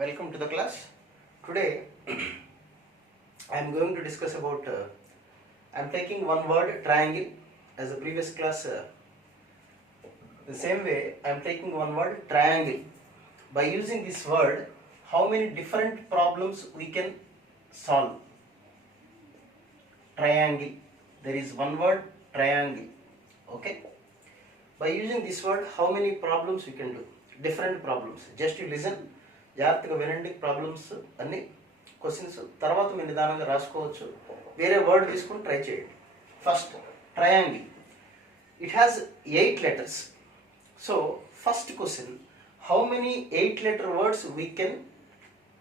Welcome to the class. Today I am going to discuss about I am taking one word triangle as the previous class. The same way I am taking one word triangle. By using this word, how many different problems we can solve? Triangle. There is one word triangle. Okay. By using this word, how many problems we can do? Different problems. Just you listen. జాగ్రత్తగా వినండి. Problems అన్ని questions తర్వాత మీరు నిదానంగా రాసుకోవచ్చు. వేరే word తీసుకుని try చేయండి. First triangle. It has 8 letters. So first question, how many 8-letter words we can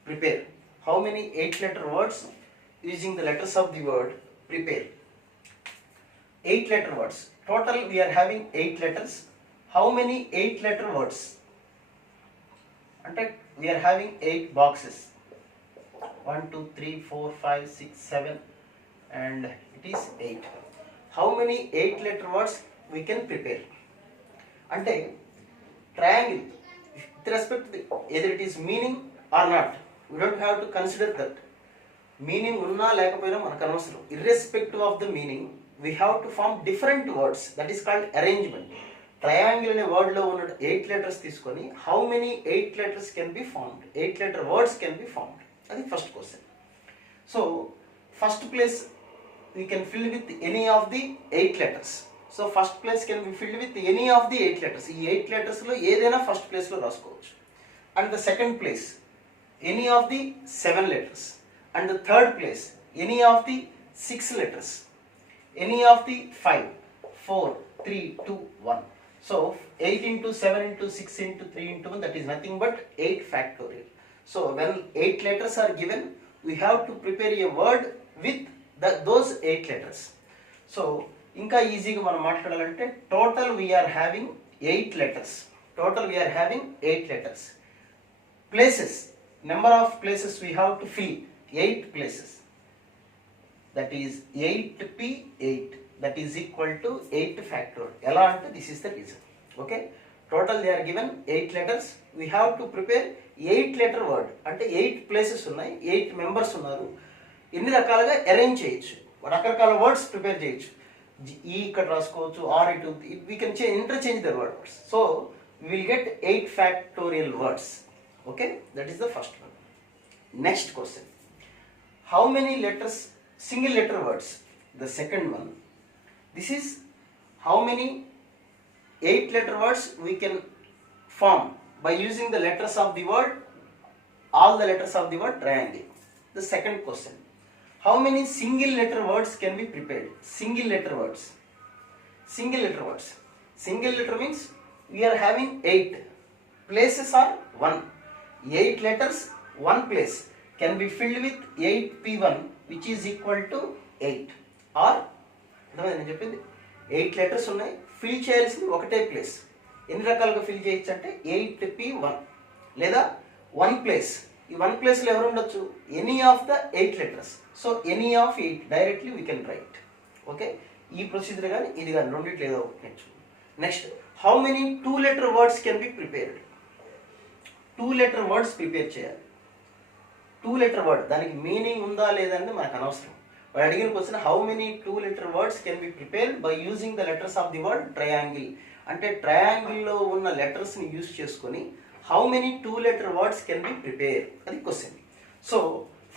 prepare? How many 8-letter words using the letters of the word prepare? 8-letter words. Total we are having 8 letters. How many 8-letter words? అంటే we are having 8 boxes. 1 2 3 4 5 6 7 and it is 8. How many 8-letter words we can prepare? అంటే triangle with respect to either it is meaning or not, we don't have to consider that. Meaning ఉన్నా లేకపోయినా మనకు అనవసరం. Irrespective of the meaning, we have to form different words. That is called arrangement. Triangle అనే వర్డ్లో ఉన్న 8 letters తీసుకొని how many 8 letters can be formed, 8-letter words can be formed. అది first question. So first place we can fill with any of the 8 letters. So first place can be filled with any of the 8 letters. ఈ 8 lettersలో ఏదైనా first ప్లేస్లో రాసుకోవచ్చు. And the second place any of the 7 letters. And the third place any of the 6 letters. Any of the 5 4 3 2 1. So 8 into 7 into 6 into 3 into 1, that is nothing but 8 factorial. So when 8 letters are given, we have to prepare a word with those 8 letters. So ఇంకా ఈజీగా మనం మాట్లాడాలంటే total we are having 8 letters. Total we are having 8 letters. Places, number of places we have to fill 8 places. That is 8p8. That is equal to 8 factorial. ఎలా అంటే this is the reason. Okay. Total they are given 8 letters. We have to prepare 8-letter word. అంటే 8 places ఉన్నాయి, 8 members ఉన్నారు. ఎన్ని రకాలుగా arrange చేయొచ్చు, రకరకాల words prepare చేయొచ్చు. ఈ ఇక్కడ రాసుకోవచ్చు, ఆర్ ఇటు, we can interchange the words. So we will get 8 factorial words. Okay. That is the first one. Next question, how many letters single letter words? The second one. This is how many 8-letter words we can form by using the letters of the word, all the letters of the word triangle. The second question, how many single letter words can be prepared? Single letter words. Single letter words. Single letter means we are having 8. Places are 1. 8 letters, 1 place can be filled with 8p1, which is equal to 8. Or నేను చెప్పింది 8 letters ఉన్నాయి, fill చేయాల్సింది ఒకటే place. ఎన్ని రకాలుగా fill చేయొచ్చు అంటే 8p1 లేదా 1 place. ఈ 1 placeలో ఎవరు ఉండొచ్చు? Any of the 8 letters. So any of 8 directly we can right. Okay. ఈ ప్రొసీజర్ కానీ ఇది కానీ రెండింటిలో ఏదో ఒకటి నేర్చుకుందాం. Next, how many 2-letter words can be prepared? 2-letter words prepare చేయాలి. 2-letter word దానికి మీనింగ్ ఉందా లేదని మనకు అనవసరం. వాడు అడిగిన question, how many 2-letter words can be prepared by using the letters of the word triangle. అంటే ట్రయాంగిల్లో ఉన్న లెటర్స్ని యూజ్ చేసుకొని how many 2-letter words can be prepare, అది క్వశ్చన్. సో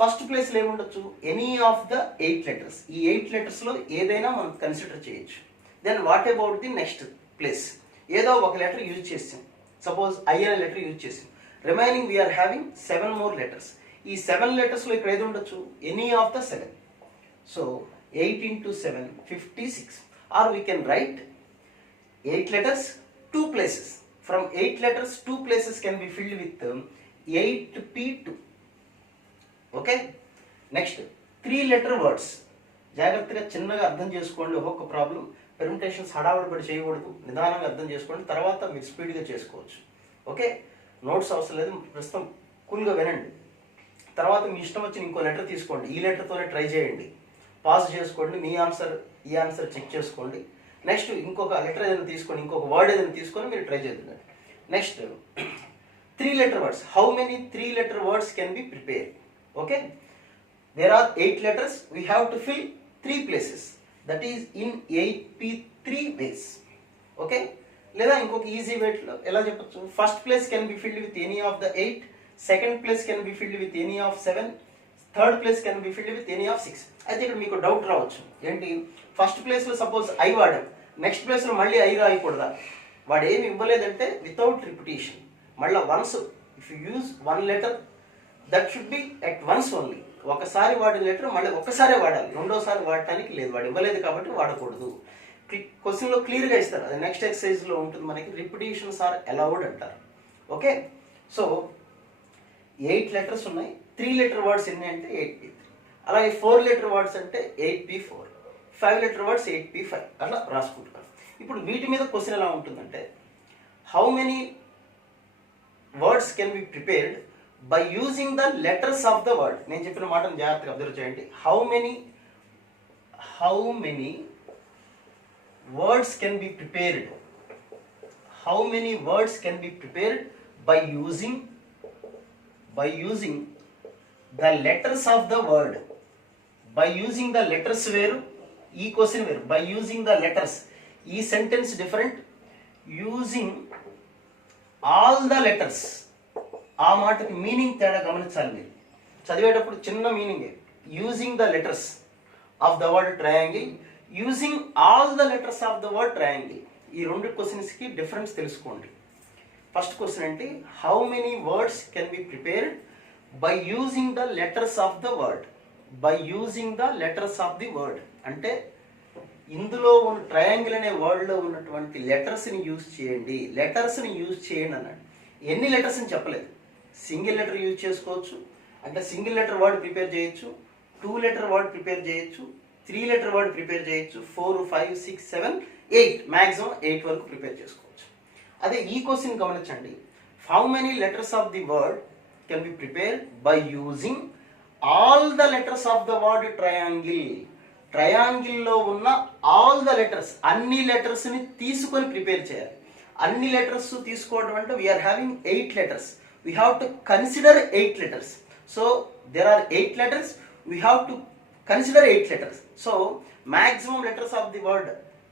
ఫస్ట్ ప్లేస్లో ఏముండొచ్చు? Any of the 8 letters. ఈ 8 lettersలో ఏదైనా మనం కన్సిడర్ చేయొచ్చు. Then what about the next place? ఏదో ఒక లెటర్ యూజ్ చేసాం, సపోజ్ ఐ అనే లెటర్ యూజ్ చేసాం. Remaining we are having 7 more letters. ఈ 7 lettersలో ఇక్కడ ఏది ఉండొచ్చు? Any of the 7. So 8 into 7, 56. Or we can write 8 letters, 2 places. From 8 letters, 2 places can be filled with 8p2. Okay. Next, 3-letter words. జాగ్రత్తగా చిన్నగా అర్థం చేసుకోండి. ఒక్కొక్క ప్రాబ్లం పెర్ముటేషన్స్ హడావుడిపడి చేయకూడదు, నిదానంగా అర్థం చేసుకోండి. తర్వాత మీరు స్పీడ్గా చేసుకోవచ్చు. ఓకే. నోట్స్ అవసరం లేదు, ప్రస్తుతం కూల్గా వినండి. తర్వాత మీ ఇష్టం వచ్చిన ఇంకో లెటర్ తీసుకోండి, ఈ లెటర్తోనే ట్రై చేయండి. పాజ్ చేసుకోండి, మీ ఆన్సర్ ఈ ఆన్సర్ చెక్ చేసుకోండి. నెక్స్ట్ ఇంకొక లెటర్ ఏదైనా తీసుకోండి, ఇంకొక వర్డ్ ఏదైనా తీసుకొని మీరు ట్రై చేద్దండి. Next 3-letter words. How many 3-letter words can be prepared? Okay, there are 8 letters. We have to fill 3 places. That is in 8p3 ways. Okay, లేదా ఇంకొక ఈజీ వేట్లో ఎలా చెప్పచ్చు, first place can be filled with any of the 8, second place can be filled with any of 7, third place can be filled with any of 6. అయితే ఇక్కడ మీకు doubt రావచ్చు, ఏంటి first ప్లేస్లో సపోజ్ ఐ వాడాం, నెక్స్ట్ ప్లేస్లో మళ్ళీ ఐ రాయకూడదా? వాడు ఏమి ఇవ్వలేదంటే వితౌట్ రిపిటేషన్, మళ్ళీ once if you use 1 letter that should be at once only. ఒకసారి వాడిన లెటర్ మళ్ళీ ఒక్కసారే వాడాలి, రెండోసారి వాడటానికి లేదు, వాడు ఇవ్వలేదు కాబట్టి వాడకూడదు. క్వశ్చన్లో క్లియర్గా ఇస్తారు, అది నెక్స్ట్ ఎక్సర్సైజ్లో ఉంటుంది మనకి. రిపిటేషన్స్ ఆర్ అలౌడ్ అంటారు. ఓకే, సో 8 లెటర్స్ ఉన్నాయి. 3-letter వర్డ్స్ ఎన్ని అంటే 8p3, అలాగే 4-letter వర్డ్స్ అంటే 8p4, 5-letter వర్డ్స్ 8p5, అట్లా రాసుకుంటున్నారు. ఇప్పుడు వీటి మీద క్వశ్చన్ ఎలా ఉంటుందంటే, how many words can be prepared by using the letters of the word. నేను చెప్పిన మాటను జాగ్రత్తగా అబ్జర్వ్ చేయండి. How many words can be prepared, how many words can be prepared by using the letters of the word. By using the letters వేరు, ఈ question వేరు. By using the letters, ఈ sentence different. Using all the letters, ఆ మాటకి meaning తేడా గమనించాలి మీరు చదివేటప్పుడు. చిన్న మీనింగే, using the letters of the word triangle, using all the letters of the word triangle. ఈ రెండు క్వశ్చన్స్కి డిఫరెన్స్ తెలుసుకోండి. ఫస్ట్ క్వశ్చన్ అంటే, how many words can be prepared by using the letters of the word. By using the letters of the word అంటే ఇందులో ఉన్న triangle అనే వర్డ్లో ఉన్నటువంటి లెటర్స్ని యూజ్ చేయండి, లెటర్స్ని యూజ్ చేయండి అన్నాడు. ఎన్ని లెటర్స్ అని చెప్పలేదు. సింగిల్ లెటర్ యూజ్ చేసుకోవచ్చు, అంటే సింగిల్ లెటర్ వర్డ్ ప్రిపేర్ చేయొచ్చు, 2-letter వర్డ్ ప్రిపేర్ చేయొచ్చు, 3-letter వర్డ్ ప్రిపేర్ చేయొచ్చు, 4, 5, 6, 7, 8, మ్యాక్సిమం 8 వరకు ప్రిపేర్ చేసుకోవచ్చు. అదే ఈ క్వశ్చన్ గమనించండి, how many letters of the word can be prepared by using all the letters of the word triangle. ట్రయాంగిల్లో ఉన్న ఆల్ ద లెటర్స్, అన్ని లెటర్స్ని తీసుకొని ప్రిపేర్ చేయాలి. అన్ని లెటర్స్ తీసుకోవడం అంటే we are having 8 letters, we have to consider 8 letters. So there are 8 letters, we have to consider 8 letters. So maximum letters of the word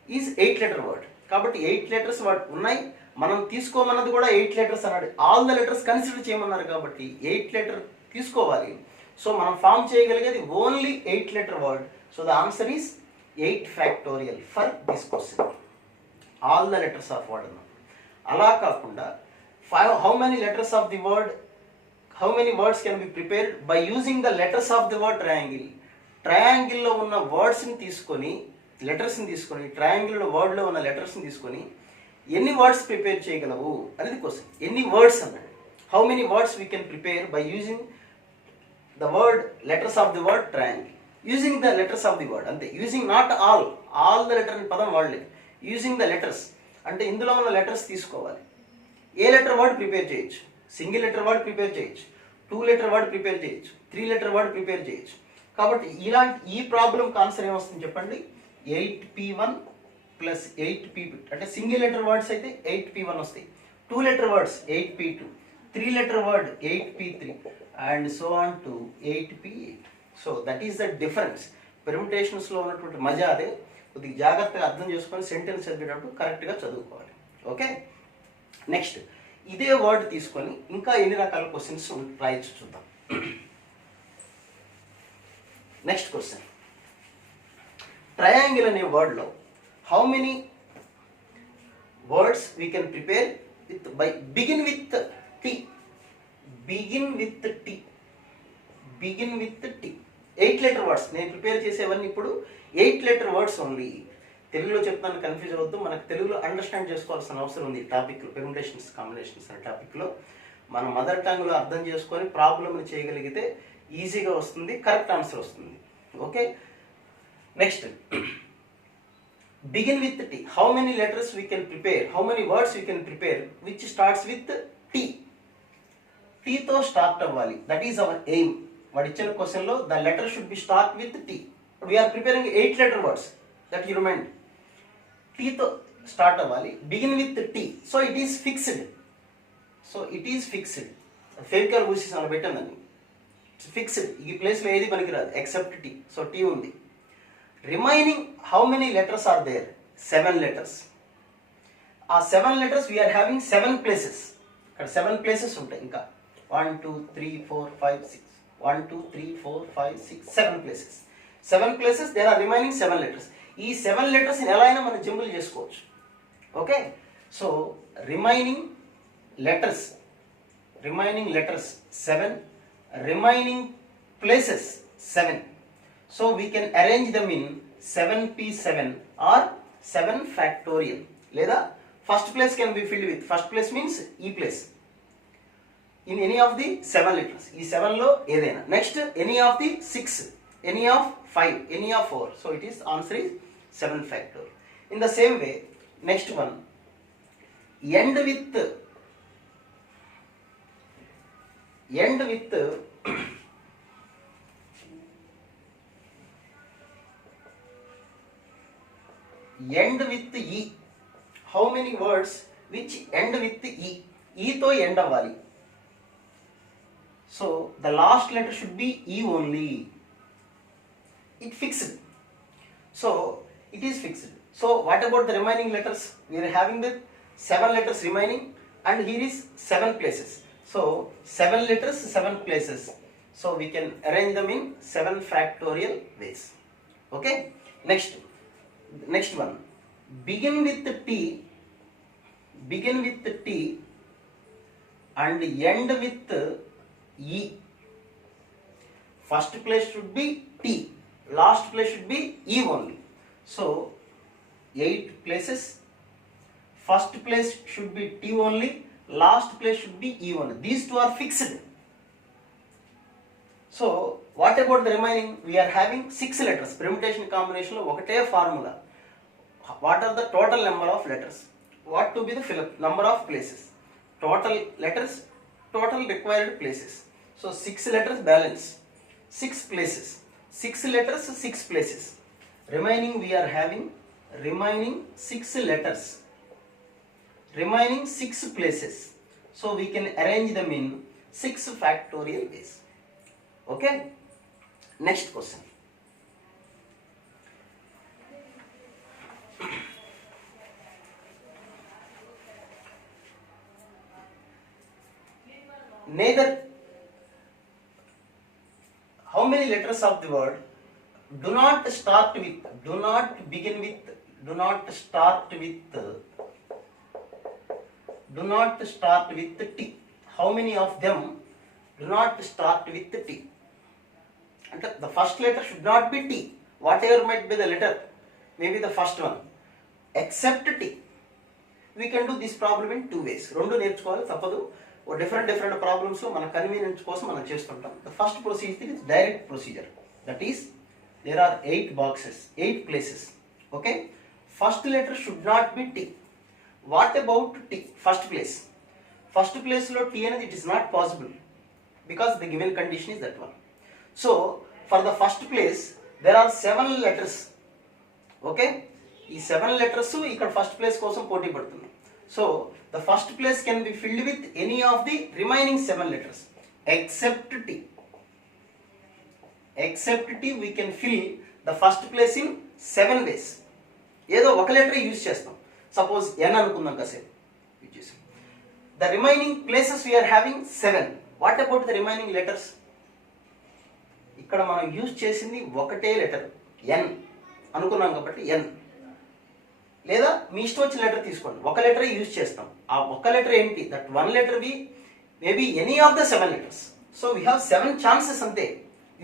is 8-letter word. కాబట్టి 8 letters word ఉన్నాయి. మనం తీసుకోమన్నది కూడా 8 letters అన్నాడు. All the letters consider చేయమన్నారు కాబట్టి 8-letter తీసుకోవాలి. So మనం form చేయగలిగేది only 8-letter word. So the answer is 8 factorial for this question. All the letters of word అన్నాం. అలా కాకుండా how many letters of the word, how many words can be prepared by using the letters of the word triangle. ట్రయాంగిల్లో ఉన్న వర్డ్స్ని తీసుకొని, లెటర్స్ని తీసుకొని, ట్రయాంగిల్లో వర్డ్లో ఉన్న లెటర్స్ని తీసుకొని ఎన్ని వర్డ్స్ ప్రిపేర్ చేయగలవు అనేది క్వశ్చన్. ఎన్ని వర్డ్స్ అన్నాడు. How many words we can prepare by using the word letters of the word triangle. Using the letters of the word అంతే. Using not all the letter అని పదం వాడలేదు. యూజింగ్ ద లెటర్స్ అంటే ఇందులో ఉన్న letters తీసుకోవాలి. ఏ letter word prepare చేయొచ్చు, single letter word prepare చేయొచ్చు, 2-letter వర్డ్ ప్రిపేర్ చేయొచ్చు, 3-letter వర్డ్ ప్రిపేర్ చేయొచ్చు. కాబట్టి ఈ ప్రాబ్లంకి ఆన్సర్ ఏమొస్తుంది చెప్పండి, 8p1 ప్లస్ 8p2. అంటే సింగిల్ లెటర్ వర్డ్స్ అయితే 8p1 వస్తాయి, 2-letter words 8p2, 3-letter word 8p3 and so on to 8p8. So that is the difference. పెర్ముటేషన్స్లో ఉన్నటువంటి మజా అదే. కొద్దిగా జాగ్రత్తగా అర్థం చేసుకొని సెంటెన్స్ చదివేటప్పుడు కరెక్ట్గా చదువుకోవాలి. ఓకే, నెక్స్ట్ ఇదే వర్డ్ తీసుకొని ఇంకా ఎన్ని రకాల క్వశ్చన్స్ రాయొచ్చు చూద్దాం. నెక్స్ట్ క్వశ్చన్, ట్రయాంగిల్ అనే వర్డ్లో how many words we can prepare with by begin with T. Begin with T, begin with T. 8-letter words నేను ప్రిపేర్ చేసేవన్నీ ఇప్పుడు 8-letter వర్డ్స్ ఓన్లీ. తెలుగులో చెప్తాను, కన్ఫ్యూజ్ అవద్దు. మనకు తెలుగులో అండర్స్టాండ్ చేసుకోవాల్సిన అవసరం ఉంది. టాపిక్లో పెర్ముటేషన్స్ కాంబినేషన్స్ అనే టాపిక్లో మనం మదర్ టంగ్లో అర్థం చేసుకొని ప్రాబ్లమ్ని చేయగలిగితే ఈజీగా వస్తుంది, కరెక్ట్ ఆన్సర్ వస్తుంది. Okay, next begin with T. How many letters we can prepare, how many words we can prepare which starts with T. టీతో స్టార్ట్ అవ్వాలి, దట్ ఈస్ అవర్ ఎయిమ్. వాడు ఇచ్చిన క్వశ్చన్లో the letter should be start with T. We are preparing 8-letter words, that you remind. టీతో start అవ్వాలి, begin with T. So it is fixed. So it is fixed. Fevicol ఊసేసి మనం పెట్టామని fixed, ఈ ప్లేస్లో ఏది పనికిరాదు ఎక్సెప్ట్ టీ. సో టీ ఉంది. Remaining how many letters are there? 7 letters. ఆ 7 letters వీఆర్ హ్యావింగ్ 7 places. ఇక్కడ 7 places ఉంటాయి. ఇంకా 1 2 3 4 5 6 1 2 3 4 5 6 7 places. 7 places there are remaining 7 letters. ఈ 7 letters ఎలా అయినా మనం జంబుల్ చేసుకోవచ్చు. Okay, so remaining letters 7, remaining places 7. So we can arrange them in 7p7 or 7 factorial. లేదా first place can be filled with, first place means e place, in any of the 7 letters. ఈ 7 లో ఏదైనా. Next any of the 6, any of 5, any of 4. So it is answer is 7 factorial. In the same way, next one, end with e. How many words which end with e? E తో end అవ్వాలి. So the last letter should be e only. It fixed. So it is fixed. So what about the remaining letters? We are having the 7 letters remaining, and here is 7 places. So 7 letters, 7 places. So we can arrange them in 7 factorial ways. Okay. Next one. Begin with T and end with E. First place should be T, last place should be E only. So 8 places. First place should be T only, last place should be E only. These two are fixed. So what about the remaining? We are having 6 letters. Permutation combination lo okate formula. What are the total number of letters? What to be the number of places? Total letters, total required places. So 6 letters balance 6 places. 6 letters, 6 places. Remaining we are having 6 letters. Remaining 6 places. So we can arrange them in 6 factorial ways. Okay. Next question. Neither, how many letters of the word do not start with, do not begin with, do not start with T? How many of them do not start with T? And the first letter should not be T. Whatever might be the letter, maybe the first one, except T. We can do this problem in 2 ways. రెండు నేర్చుకోవాలి తప్పదు. Different problems మన convenience కోసం మనం చేస్తుంటాం. The first procedure is direct procedure. That is there are 8 boxes, 8 places. Okay, first letter should not be T. What about T? First ప్లేస్లో టీ అనేది it is not possible because the given condition is that one. So for the first place there are 7 letters. Okay, ఈ 7 letters ఇక్కడ first place కోసం పోటీ పడుతుంది. So the first place can be filled with any of the remaining 7 letters except T. We can fill the first place in 7 ways. ఏదో ఒక letter use చేస్తాం. Suppose n అనుకుందాం కాసేపు. The remaining places we are having 7. What about the remaining letters? ఇక్కడ మనం use చేసింది ఒకటే letter n అనుకున్నాం కాబట్టి n. లేదా మీ ఇష్టం వచ్చిన లెటర్ తీసుకోండి, ఒక లెటర్ యూజ్ చేస్తాం. ఆ ఒక్క లెటర్ ఏంటి? That 1 letter B maybe any of the 7 letters. So we have 7 chances అంతే.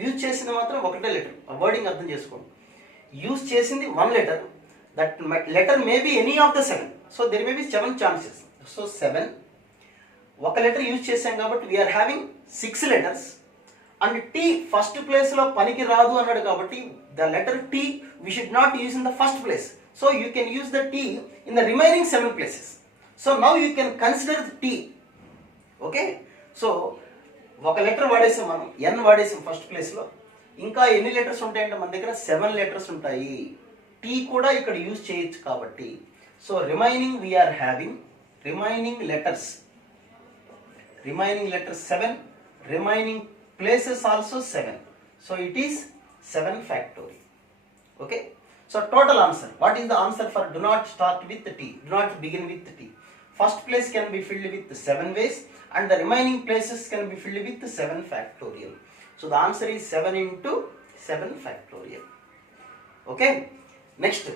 యూజ్ చేసింది మాత్రం ఒకటే లెటర్. వర్డింగ్ అర్థం చేసుకోండి. యూజ్ చేసింది 1 letter, that letter maybe any of the 7. So there may be 7 chances. So 7 ఒక లెటర్ యూజ్ చేసాం కాబట్టి we are having 6 letters. And T first ప్లేస్లో పనికి రాదు అన్నాడు కాబట్టి the letter T we should not use in the first place. So you can use the T in the remaining 7 places. So now you can consider the T. Okay. So ఒక letter వాడేసాం మనం, n వాడేసాం first ప్లేస్లో. ఇంకా ఎన్ని letters ఉంటాయంటే మన దగ్గర 7 letters ఉంటాయి. T కూడా ఇక్కడ యూజ్ చేయొచ్చు కాబట్టి. So remaining we are having remaining letters remaining letters 7, remaining places also 7. So it is 7 factorial. Okay. So total answer. What is the answer for do not start with T? Do not begin with T. First place can be filled with 7 ways and the remaining places can be filled with 7 factorial. So the answer is 7 into 7 factorial. Okay. Next.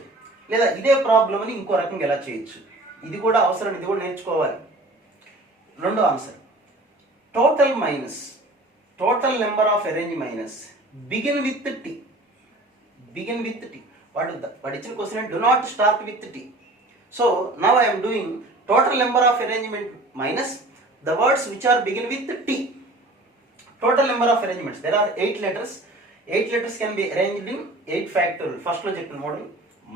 లేదా ఇదే ప్రాబ్లమ్ని ఇంకో రకంగా ఎలా చేయొచ్చు, ఇది కూడా అవసరం, ఇది కూడా నేర్చుకోవాలి. రెండో answer, total minus total number of arrange minus begin with T. Begin with T. వాడు ఇచ్చిన question do not start with T. So now I am doing total number of arrangement minus the words which are begin with T. Total number of arrangements. There are 8 letters. 8 letters can be arranged in 8 factorial. First lo cheppina model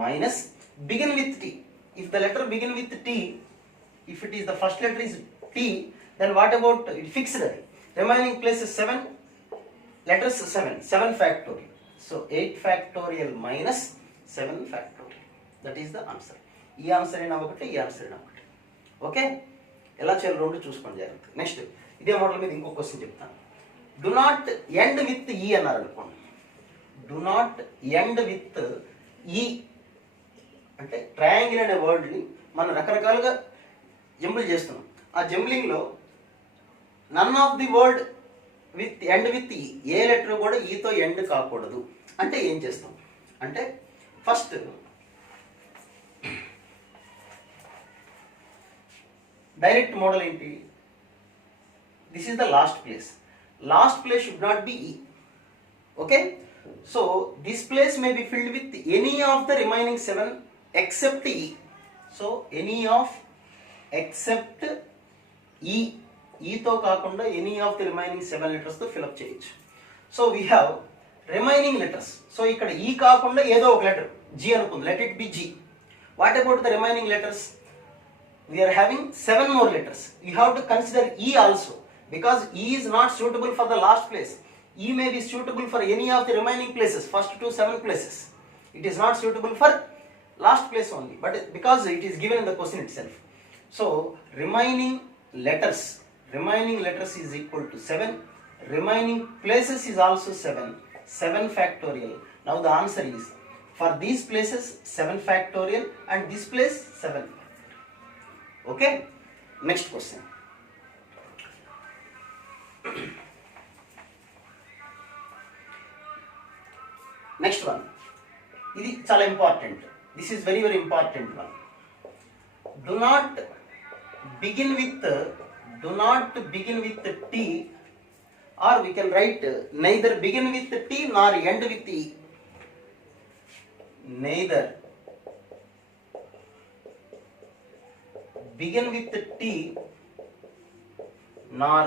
minus begin with T. If the letter begin with T, if it is the first letter is T, then what about fixed? Remaining places 7, letters 7 factorial. So 8 factorial minus 7 factorial. That is the answer. ఈ answer అయినా ఒకటి, ఈ answer అయినా ఒకటి. Okay, ఎలా చేయాలి రెండు చూసుకోండి జాగ్రత్త. నెక్స్ట్ ఇదే మోడల్ మీద ఇంకో క్వశ్చన్ చెప్తాను. డు నాట్ ఎండ్ విత్ ఈ అన్నారు అనుకోండి. డు నాట్ ఎండ్ విత్ ఈ అంటే ట్రయాంగిల్ అనే వర్డ్ని మనం రకరకాలుగా జంబుల్ చేస్తున్నాం. ఆ జంబ్లింగ్లో none of the word with end with E, ఏ లెటర్ కూడా ఈతో ఎండ్ కాకూడదు అంటే ఏం చేస్తాం అంటే, ఫస్ట్ డైరెక్ట్ మోడల్ ఏంటి, this is the last place. Last place should not be E. Okay, so this place may be filled with any of the remaining 7 except E. So any of except E. తో కాకుండా any of the remaining 7 letters తో fill up చేయొచ్చు. So we have remaining letters. సో ఇక్కడ ఈ కాకుండా ఏదో ఒక లెటర్ జీ అనుకుంది, let it be G. What about the remaining letters? We are having 7 more letters. You have to consider E also, because E is not suitable for the last place. E may be suitable for any of the remaining places, first to 7 places. It is not suitable for last place only, but because it is given in the question itself. So remaining letters is equal to 7. Remaining places is also 7 factorial. Now the answer is, for these places 7 factorial and this place 7. Okay, next question. Next one, ఇది చాలా important. This is very very important one. Do not begin with T, or we can write neither begin with T nor end with E. Neither begin with T nor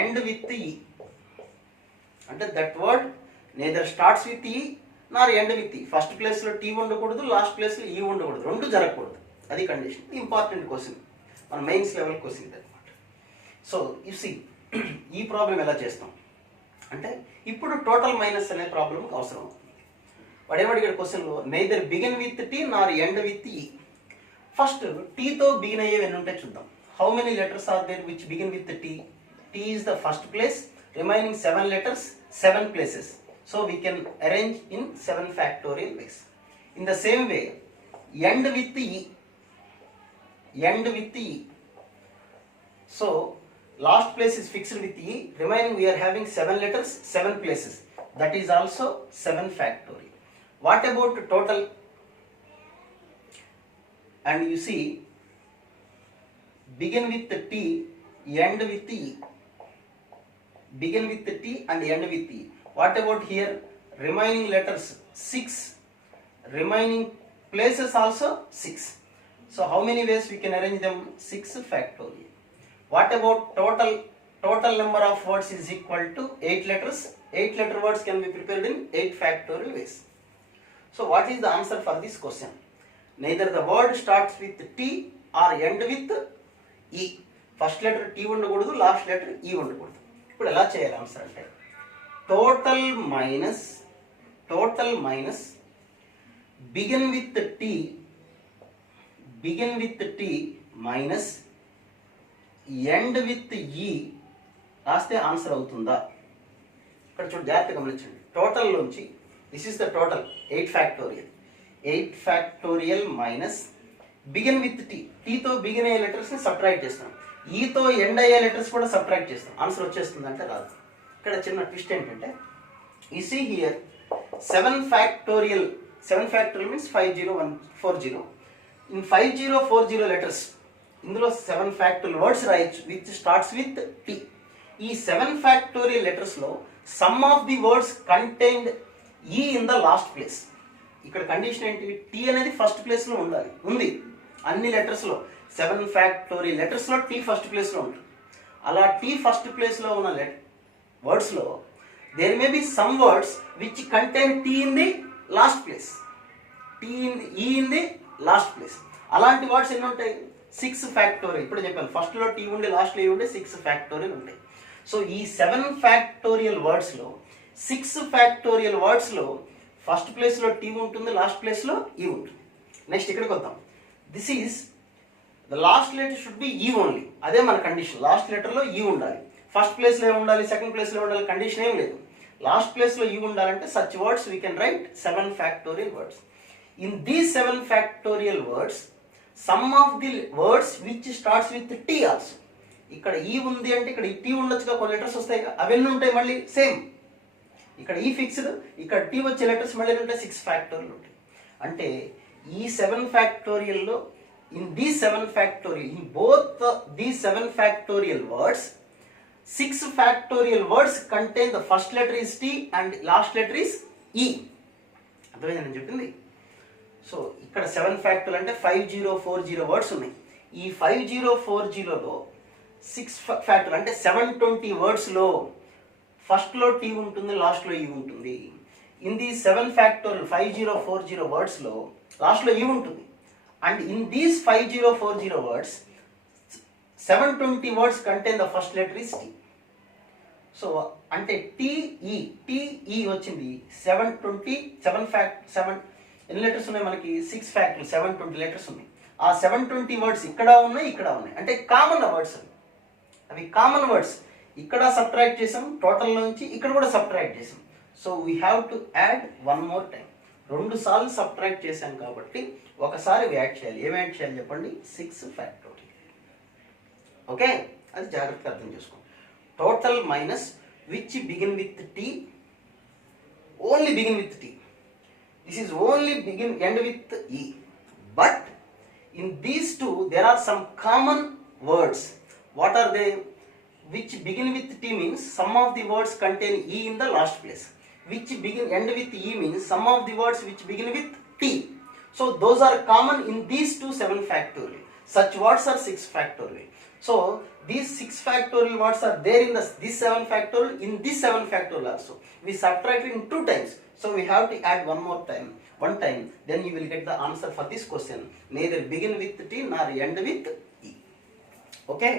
end with E. అంటే that word neither starts with E nor end with E. First ప్లేస్లో tea ఉండకూడదు, last ప్లేస్లో ఈ ఉండకూడదు, రెండు జరగకూడదు. అది condition. Important question, మన మెయిన్స్ లెవెల్ క్వశ్చన్ ఇది అనమాట. సో యు సీ ఈ ప్రాబ్లం ఎలా చేస్తాం అంటే, ఇప్పుడు టోటల్ మైనస్ అనే ప్రాబ్లంకి అవసరం అవుతుంది. వాడు ఏమడిగాడు క్వశ్చన్లో, neither begin with T nor end with E. First టీతో బిగిన్ అయ్యేవి ఎన్ని ఉంటాయి చూద్దాం. How many letters are there which begin with T? T is the first place, remaining 7 letters, 7 places. So we can arrange in 7 factorial ways. In the same way, end with E. So last place is fixed with E, remaining we are having 7 letters, 7 places. That is also 7 factorial. What about total? And you see, begin with the T, end with E. Begin with the T and end with E. What about here? Remaining letters 6, remaining places also 6. So how many ways we can arrange them? 6 factorial. What about total? Total number of words is equal to 8 letters. 8 letter words can be prepared in 8 factorial ways. So what is the answer for this question? Neither the word starts with T or end with E. First letter T ఉండకూడదు, last letter E ఉండకూడదు. ఇప్పుడు ఎలా చేయాలి answer అంటే, total minus begin with T minus end with E రాస్తే answer అవుతుందా? ఇక్కడ చూడండి, జాగ్రత్తగా గమనించండి. టోటల్లోంచి this is the total 8 factorial. 8 factorial minus begin with T. టీతో బిగిన్ అయ్యే లెటర్స్ని సబ్ట్రాక్ట్ చేస్తాం. ఈతో ఎండ్ అయ్యే లెటర్స్ కూడా సబ్ట్రాక్ట్ చేస్తాం. ఆన్సర్ వచ్చేస్తుంది అంటే రాదు. ఇక్కడ చిన్న ట్విస్ట్ ఏంటంటే, you see here 7 factorial. 7 factorial means 50140. In 5040 letters ఇందులో 7 ఫ్యాక్టోరియల్ వర్డ్స్ రాయొచ్చు విచ్ స్టార్ట్స్ విత్ టీ. ఈ 7 ఫ్యాక్టోరియల్ లెటర్స్లో some of the words contained E in the last place. ఇక్కడ కండిషన్ ఏంటి? టీ అనేది ఫస్ట్ ప్లేస్లో ఉండాలి, ఉంది. అన్ని లెటర్స్లో 7 ఫ్యాక్టోరియల్ లెటర్స్లో టీ ఫస్ట్ ప్లేస్లో ఉంటుంది. అలా టీ ఫస్ట్ ప్లేస్లో ఉన్న వర్డ్స్లో there may be some words which contain T in the last place. T in E in the last place. అలాంటి వర్డ్స్ ఎన్ని ఉంటాయి? 6 ఫ్యాక్టోరియల్. ఇప్పుడు చెప్పాను, ఫస్ట్లో టీ ఉండి లాస్ట్లో ఈ ఉండి 6 ఫ్యాక్టోరియల్ ఉంటాయి. సో ఈ 7 ఫ్యాక్టోరియల్ వర్డ్స్లో 6 ఫ్యాక్టోరియల్ వర్డ్స్లో ఫస్ట్ ప్లేస్లో టీ ఉంటుంది, లాస్ట్ ప్లేస్లో ఈ ఉంటుంది. నెక్స్ట్ ఇక్కడికి వద్దాం. This is the last letter should B ఈ ఓన్లీ. అదే మన కండిషన్. లాస్ట్ లెటర్లో ఈ ఉండాలి. ఫస్ట్ ప్లేస్లో ఏమి ఉండాలి, సెకండ్ ప్లేస్లో ఉండాలి, కండిషన్ ఏం లేదు. లాస్ట్ ప్లేస్లో ఈ ఉండాలంటే such words we can write 7 factorial words. In these 7 factorial words some of the words which starts with T also. ఇక్కడ ఈ ఉంది అంటే ఇక్కడ టీ ఉండొచ్చుగా, కొన్ని లెటర్స్ వస్తాయి. అవన్నీ ఉంటాయి మళ్ళీ సేమ్. ఇక్కడ ఈ ఫిక్స్డ్, ఇక్కడ టీ వచ్చే లెటర్స్ మళ్ళీ ఉంటాయి. 6 ఫ్యాక్టోరియల్ ఉంటాయి. అంటే ఈ 7 ఫ్యాక్టోరియల్లో in these 7 factorial, in both these 7 factorial words 6 factorial words contain the first letter is T and last letter is E. అర్థమైంది నేను చెప్పింది? సో ఇక్కడ 7 ఫ్యాక్టోరియల్ అంటే 5040 వర్డ్స్ ఉన్నాయి. ఈ 5040లో 6 ఫ్యాక్టోరియల్ అంటే 720 వర్డ్స్లో ఫస్ట్లో టీ ఉంటుంది, లాస్ట్లో ఈ ఉంటుంది. ఇన్ ది 7 ఫ్యాక్టోరియల్ 5040 వర్డ్స్లో లాస్ట్లో ఈ ఉంటుంది. And in these 5040 words 720 words contain the first letter is tea. So అంటే టీఈ వచ్చింది 7 ఎన్ని లెటర్స్ ఉన్నాయి మనకి? 6 ఫ్యాక్టోరియల్ 720 లెటర్స్ ఉన్నాయి. ఆ 720 వర్డ్స్ ఇక్కడ ఉన్నాయి, ఇక్కడ ఉన్నాయి. అంటే కామన్ వర్డ్స్ అవి కామన్ వర్డ్స్. ఇక్కడ సబ్ట్రాక్ట్ చేసాం టోటల్ నుంచి, ఇక్కడ కూడా సబ్ట్రాక్ట్ చేసాం. So we have to add 1 more time. 2 సార్లు సబ్ట్రాక్ట్ చేశాం కాబట్టి ఒకసారి యాడ్ చేయాలి. ఏం యాడ్ చేయాలి చెప్పండి? 6 ఫ్యాక్టోరియల్. ఓకే, అది జాగ్రత్తగా అర్థం చేసుకోండి. Total minus which begin with T, only begin with T. This is only begin end with E. But in these 2 there are some common words. What are they? Which begin with T means some of the words contain E in the last place. Which begin end with E means some of the words which begin with T. So those are common in these 2 7 factorial. Such words are 6 factorial. So these 6 factorial words are there in this 7 factorial, in this 7 factorial also. We subtract in 2 times. So we have to add one time. Then you will get the answer for this question. Neither begin with T nor end with E. Okay?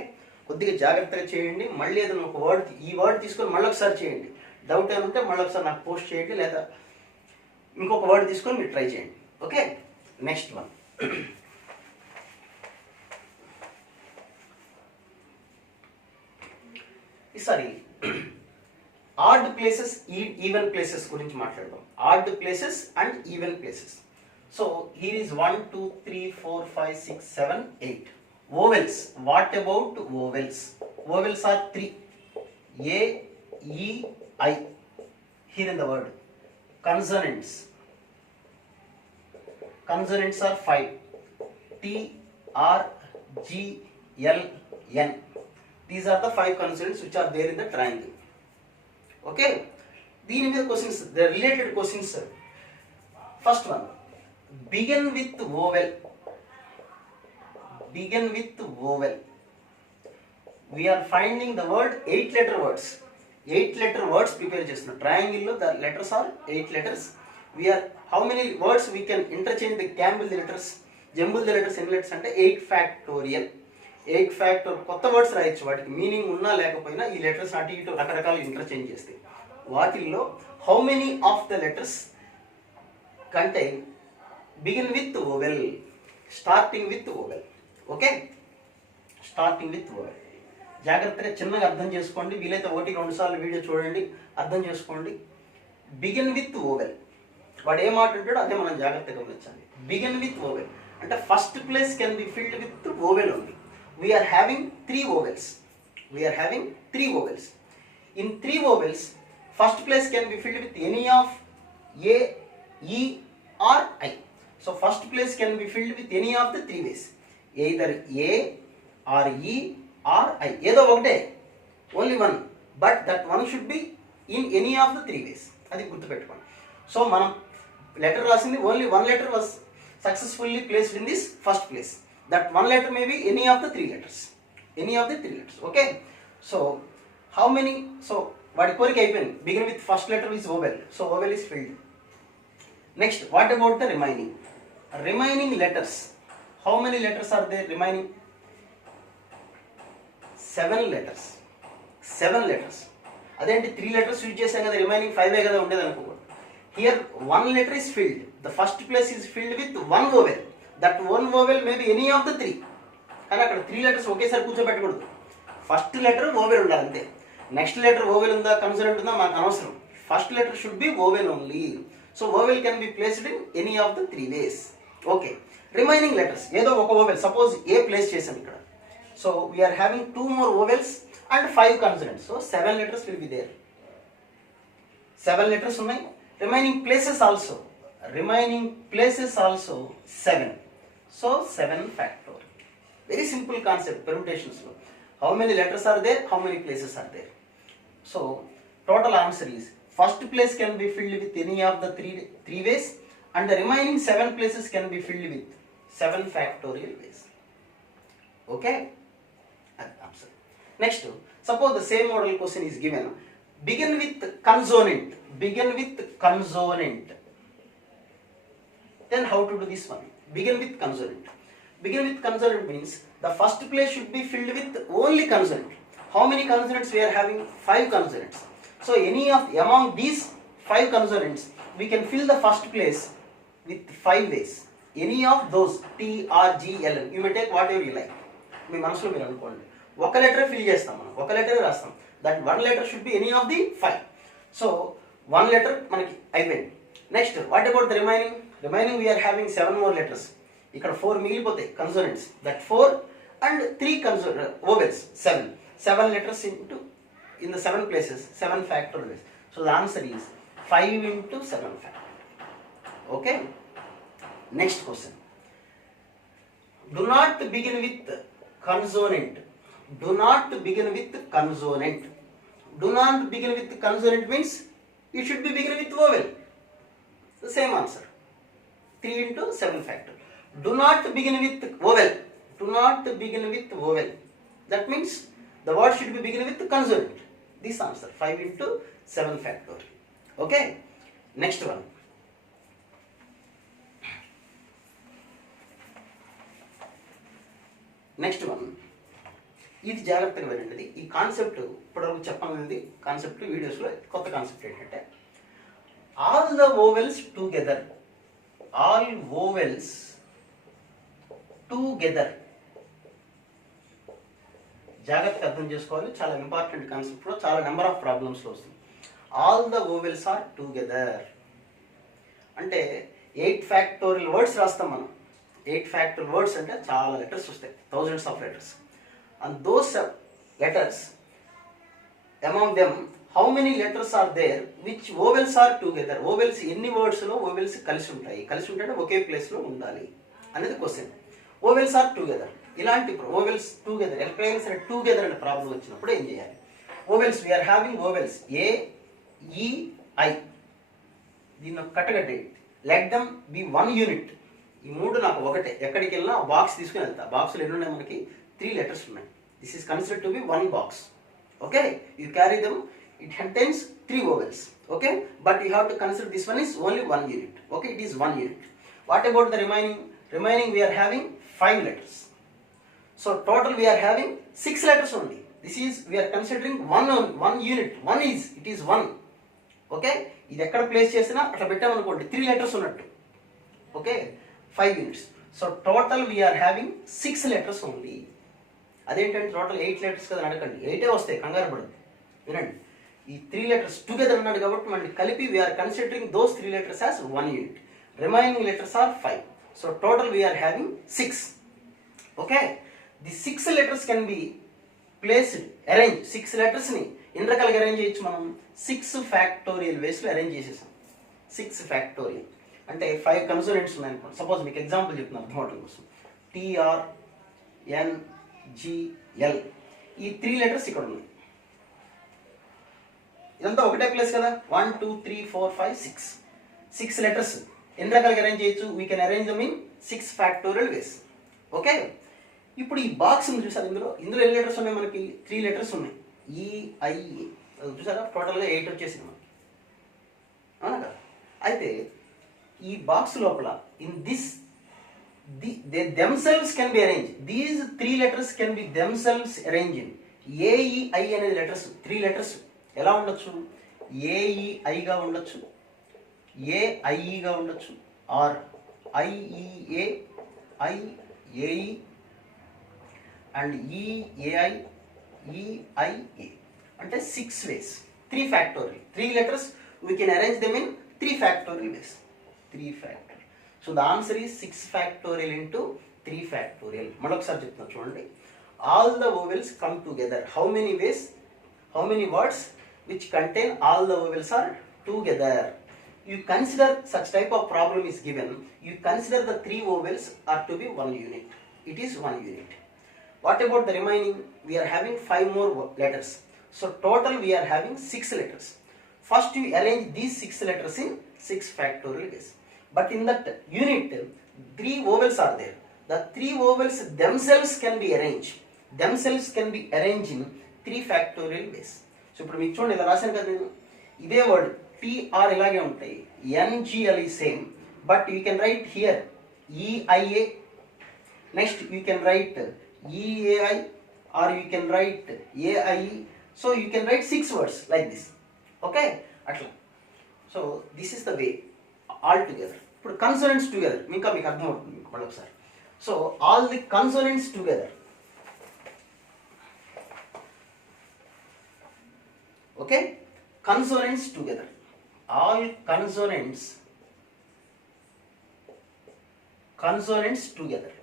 కొద్దిగా జాగ్రత్తగా చేయండి. మళ్ళీ ఏదైనా ఒక word, ఈ word తీసుకొని మళ్ళీ ఒకసారి చేయండి. డౌట్ ఏమంటే మళ్ళీ ఒకసారి నాకు పోస్ట్ చేయండి, లేదా ఇంకొక వర్డ్ తీసుకొని మీరు ట్రై చేయండి. Okay, next one. ఈసారి ఆడ్ ప్లేసెస్, ఈవెన్ ప్లేసెస్ గురించి మాట్లాడదాం. Odd places and even places. So here is 1 2 3 4 5 6 7 8. Vowels. What about vowels? Vowels are 3. A, E, I. Here in the word. Consonants. Consonants are 5. T, R, G, L, N. These are the 5 consonants which are there in the triangle. Okay? These are questions. They are related questions. First one. Begin with vowel. Begin with vowel. We are finding the word 8 letter words. 8 letter words prepare chestunna. Triangle lo the letters are 8 letters. We are how many words we can interchange the jumble the letters. Jumble the letters in letters ante 8 factorial. 8 factorial kotta words rayachu. Vaatiki meaning unna lekapoyina ee letters ati itu rakarakalu interchange chestayi. Vaatilo how many of the letters contain begin with vowel, starting with vowel. Okay, starting with vowel. జాగ్రత్తగా చిన్నగా అర్థం చేసుకోండి, వీలైతే 1-2 సార్లు video చూడండి, అర్థం చేసుకోండి. Begin with vowel. వాడు ఏ మాట అంటాడో అదే మనం జాగ్రత్తగా గమనించాలి. బిగిన్ విత్ ఓవెల్ అంటే first place can be filled with vowel only. We are having 3 vowels. In 3 vowels, first place can be filled with any of A, E or I. So first place can be filled with any of the 3 ways. Either A or E or I. ఏదో ఒకటే, only one. But that one should be in any of the 3 ways. అది గుర్తుపెట్టుకోండి. So మనం letter రాసింది only 1 letter was successfully placed in this first place. That 1 letter may be any of the 3 letters. Okay. So how many? So వాడి కోరిక అయిపోయింది. Begin with first letter is vowel. So vowel is filled. Next, what about the remaining letters? How many letters are there remaining? 7 letters. అదేంటి 3 letters use చేసాం కదా, remaining 5 కదా ఉండేది అనుకోకూడదు. Here 1 letter is filled. The first place is filled with 1 vowel. That 1 vowel may be any of the 3. కానీ అక్కడ 3 letters ఒకేసారి కూర్చోబెట్టకూడదు. First letter vowel ఉండాలి అంతే. నెక్స్ట్ లెటర్ ఓవెల్ ఉందా, కన్సోనెంట్ ఉందా మనకు అనవసరం. First letter should be vowel only. So vowel can be placed in any of the 3 ways. Okay. Remaining letters ఏదో ఒక ఓవెల్, సపోజ్ ఏ ప్లేస్ చేసాం ఇక్కడ. So we are having 2 more vowels and 5 consonants. So 7 letters will be there. 7 letters ఉన్నాయి. Remaining places also 7. So 7 factorial. Very simple concept, permutations. How many letters are there? How many places are there? So total answer is first place can be filled with any of the 3 ways, and the remaining 7 places can be filled with 7 factorial ways. Okay? Answer. Next, suppose the same model question is given. Begin with consonant. Then how to do this one? Begin with consonant means the first place should be filled with only consonant. How many consonants we are having? 5 consonants. So any of among these 5 consonants we can fill the first place with 5 ways. Any of those T, R, G, L, M. You may take whatever you like. మీ మనసులో మీరు అనుకోండి. ఒక letter fill చేస్తాం మనం, ఒక letter రాస్తాం. That 1 letter should be any of the 5. So 1 letter మనకి అయిపోయింది. Next, what about the remaining we are having 7 more letters. ఇక్కడ 4 మిగిలిపోతాయి consonants. That 4 and 3 vowels. 7 letters in the 7 places, 7 factorial. So the answer is 5 into 7 factorial. Okay. Next question. Do not begin with consonant. Do not begin with consonant means you should be begin with vowel. The same answer. 3 into 7 factorial. Do not begin with vowel. That means the word should be begin with consonant. This answer 5 into 7 factorial. Okay. Next one. ఇది జాగ్రత్తగా వినండి. ఈ concept ఇప్పటివరకు చెప్పాలనేది concept వీడియోస్లో కొత్త concept ఏంటంటే all vowels together. జాగ్రత్తగా అర్థం చేసుకోవాలి. చాలా ఇంపార్టెంట్ కాన్సెప్ట్లో చాలా నెంబర్ ఆఫ్ ప్రాబ్లమ్స్లో వస్తుంది. All the vowels are together అంటే 8 factorial వర్డ్స్ రాస్తాం మనం. 8 factorial వర్డ్స్ అంటే చాలా లెటర్స్ వస్తాయి, thousands of letters. And those letters, among them, how many letters are there which vowels are together? Vowels ఎన్ని వర్డ్స్లో vowels కలిసి ఉంటాయి అంటే ఒకే ప్లేస్లో ఉండాలి అనేది క్వశ్చన్. vowels are together. ఇలాంటి vowels together, ఎప్పుడైనా సరే together అనే ప్రాబ్లం వచ్చినప్పుడు ఏం చేయాలి? vowels, we are having vowels A, E, I. దీన్ని కట్టగట్టి let them be 1 unit. ఈ 3 నాకు ఒకటే. ఎక్కడికి వెళ్ళినా బాక్స్ తీసుకుని వెళ్తా. బాక్స్లో ఎన్ని ఉన్నాయి మనకి? 3 letters ఉన్నాయి. This is considered to be 1 box. Okay, you carry them. It contains 3 vowels. Okay, but you have to consider this one is only 1 unit. Okay, it is 1 unit. What about the remaining we are having 5 letters. So total we are having 6 letters only. This is we are considering 1 unit. It is 1. Okay, ఇది ఎక్కడ place చేసినా అట్లా పెట్టామనుకోండి 3 letters ఉన్నట్టు. Okay, 5 units. So total we are having 6 letters only. అదేంటంటే total 8 letters కదా అడగండి, 8 వస్తాయి, కంగారు పడదు. వినండి, ఈ 3 లెటర్స్ టుగెదర్ అన్నాడు కాబట్టి మనకి కలిపి we are considering those 3 letters as 1 unit. Remaining letters are 5. So total we are having 6. Okay, the 6 letters can be placed, arrange. 6 లెటర్స్ని ఎన్ని రకాలుగా అరేంజ్ చేయొచ్చు మనం? 6 ఫ్యాక్టోరియల్ వేస్లో అరేంజ్ చేసేసాం. 6 ఫ్యాక్టోరియల్ అంటే 5 కన్సోనెంట్స్ ఉన్నాయి అనుకోండి. సపోజ్ మీకు ఎగ్జాంపుల్ చెప్తున్నాను అర్థం అవడం కోసం. TRNGL, ఈ 3 లెటర్స్ ఇక్కడ ఉన్నాయి. ఇదంతా ఒకటే ప్లేస్ కదా. 1 2 3 4 5 6 6 లెటర్స్ ఎన్ని రకాలుగా అరేంజ్ చేయొచ్చు? We can arrange them in 6 factorial ways. Okay, ఇప్పుడు ఈ బాక్స్ ఉంది చూసారు, ఇందులో ఎన్ని లెటర్స్ ఉన్నాయి మనకి? 3 లెటర్స్ ఉన్నాయి. EIA చూసారా, టోటల్గా 8 వచ్చేసింది మనకి, అవునా కదా? అయితే ఈ బాక్స్ లోపల in this they themselves can be arranged. These 3 letters can be themselves arranged in AEI అనే లెటర్స్. 3 లెటర్స్ ఎలా ఉండొచ్చు? AEI గా ఉండొచ్చు, AIE గా ఉండొచ్చు, or IEA, IAE and EAI, EIA. అంటే 6 ways, 3 factorial. 3 letters we can arrange them in 3 factorial ways. 3 factorial. So the answer is 6 factorial into 3 factorial. మరొకసారి చెప్తున్నా చూడండి. All the vowels come together. How many ways? How many words which contain all the vowels are together? You consider such type of problem is given. You consider the 3 vowels are to be 1 unit. It is 1 unit. What about the remaining? We are having 5 more letters. So total we are having 6 letters. First we arrange these 6 letters in 6 factorial ways. But in that unit, 3 vowels are there. The 3 vowels themselves can be arranged. Themselves can be arranged in 3 factorial ways. So ఇప్పుడు మీకు చూడండి, ఇలా రాశాను కదా నేను. ఇదే word TR ఇలాగే ఉంటాయి, NGL is same, but you can write here EIA. Next you can write EAI, or you can write AIE. So you can write 6 words like this. Okay, atla. So this is the way all together. ఇప్పుడు consonants together మీకు అర్థమవుతుంది మీకు మళ్ళీ ఒకసారి. So all the consonants together. Okay, consonants together. All consonants together.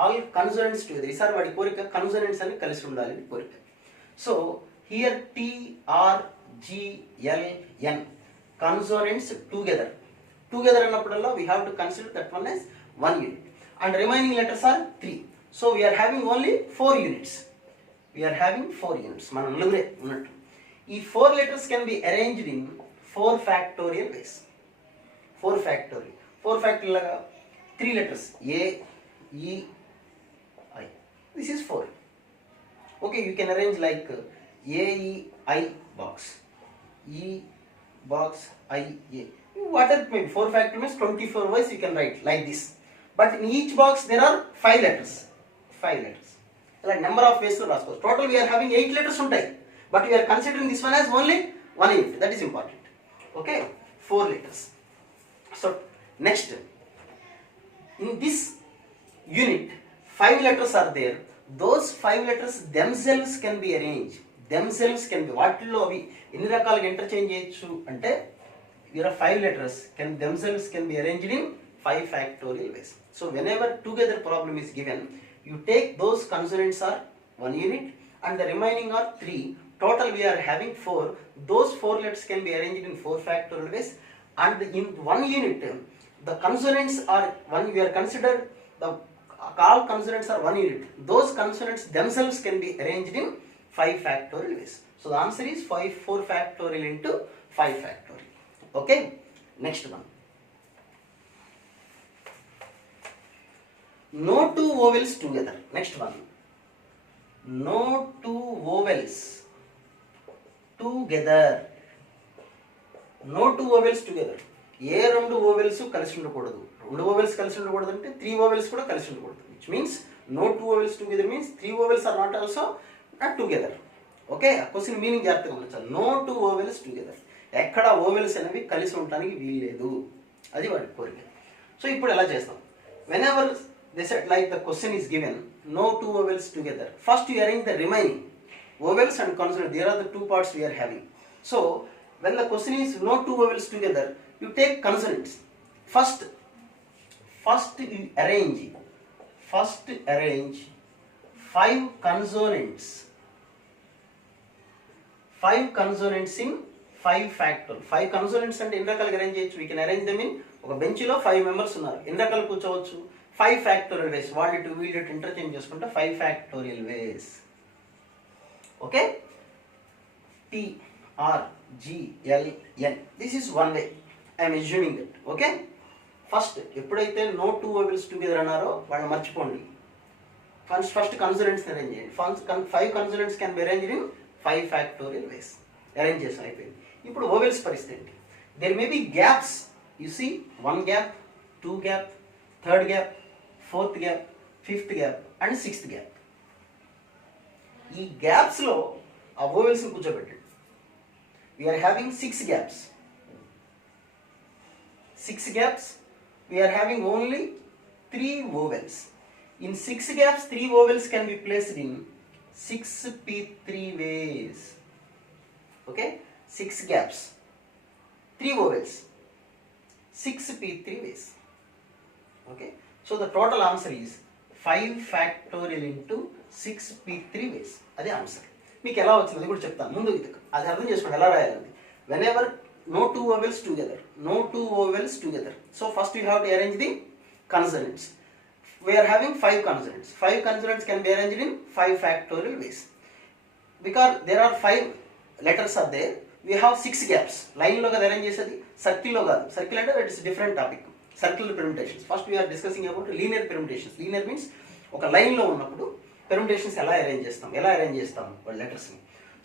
All consonants together. ఈసారి వాడి కోరిక consonants అని కలిసి ఉండాలి కోరిక. So here TRGLN, consonants together. Together అన్నప్పుడల్లా we have to consider that one as 1 unit, and remaining letters are 3. So we are having only 4 units. మనం నలుగురే ఉన్నట్టు. ఈ 4 letters can be arranged in 4 factorial ways. 4 factorial లాగా 3 letters A, E, I. This is 4. Okay, you can arrange like AEI box, E box, I, A. Whatever it may be, 4 factorial means 24 ways you can write like this. But in each box there are 5 letters. Like number of ways to రాసుకోవచ్చు. Total we are having 8 letters ఉంటాయి, but we are considering this one as only 1 unit. That is important. Okay, 4 letters. So next, in this unit 5 letters are there. Those 5 letters themselves can be arranged. వాటిల్లో అవి ఎన్ని రకాలుగా interchange చేయొచ్చు అంటే, there are 5 letters themselves can be arranged in 5 factorial ways. So whenever together problem is given, you take those consonants are 1 unit and the remaining are 3. Total we are having 4. Those 4 letters can be arranged in 4 factorial ways, and in 1 unit the consonants are 1. We are considered the all consonants are 1 unit. Those consonants themselves can be arranged in 5 factorial ways. So the answer is 4 factorial into 5 factorial. Okay, next one. No 2 vowels together. Next one. No 2 vowels together. No 2 vowels together. A 2 vowels కలిసి ఉండకూడదు. 2 vowels కలిసి ఉండకూడదు అంటే 3 vowels కూడా కలిసి ఉండకూడదు. Which means no 2 vowels together means 3 vowels are not also not together. Okay, ఆ question meaning జాగ్రత్తగా గమనించాలి. No 2 vowels together. ఎక్కడ ఓవెల్స్ అనేవి కలిసి ఉండడానికి వీల్లేదు, అది వాడి కోరిక. సో ఇప్పుడు ఎలా చేస్తాం? Whenever they said like the question is given, no two vowels together. First you arrange the remaining vowels and consonant. There are the two parts we are having. So when the question is no two vowels together, you take consonants. First you arrange 5 consonants. 5 consonants in 5 factorial. 5 consonants అంటే ఎన్ని రకాలుగా arrange చేయొచ్చు? We can arrange them in ఒక బెంచ్లో 5 members ఉన్నారు, ఎన్ని రకాలు కూర్చోవచ్చు? 5 ఫ్యాక్టోరియల్ వేస్. వాళ్ళు ఇటు వీళ్ళు ఇటు ఇంటర్చేంజ్ చేసుకుంటే 5 factorial ways. Okay, TRGLN. This is one way. I'm assuming that. Okay, first ఎప్పుడైతే నో టూ వోవెల్స్ టుగెదర్ అన్నారో వాళ్ళు మర్చిపోండి. ఫస్ట్ కన్సోనెంట్స్ అరేంజ్ చేయండి. 5 consonants can be arranged in 5 factorial ways. Arrange చేసాం, అయిపోయింది. ఇప్పుడు వోవెల్స్ పరిస్థితి ఏంటి? There may be gaps. You see 1 gap, 2 gap, 3rd gap, 4th gap, 5th gap and 6th gap. ఈ గ్యాప్స్లో ఆ వోవెల్స్ని కూర్చోబెట్టండి. We are having 6 gaps. 6 gaps, we are having only 3 vowels. In 6 gaps, 3 vowels can be placed in 6p3 ways. Okay, 6 gaps, 3 vowels, 6p3 ways. Okay, so the total answer is 5 factorial into 6p3 ways. అదే answer. మీకు ఎలా వచ్చింది కూడా చెప్తాను. ముందు అది అర్థం చేసుకోండి ఎలా రాయాలని. whenever no two vowels together, so first you have to arrange the consonants. We are having 5 consonants. 5 consonants can be arranged in 5 factorial ways. Because there are 5 letters are there, we have 6 gaps. Line lo kada arrange chesadi, circle lo kada. Circle ante it is a different topic. Circular permutations. First we are discussing about linear permutations. Linear means oka line lo ఉన్నప్పుడు permutations ఎలా arrange చేస్తాం letters ni.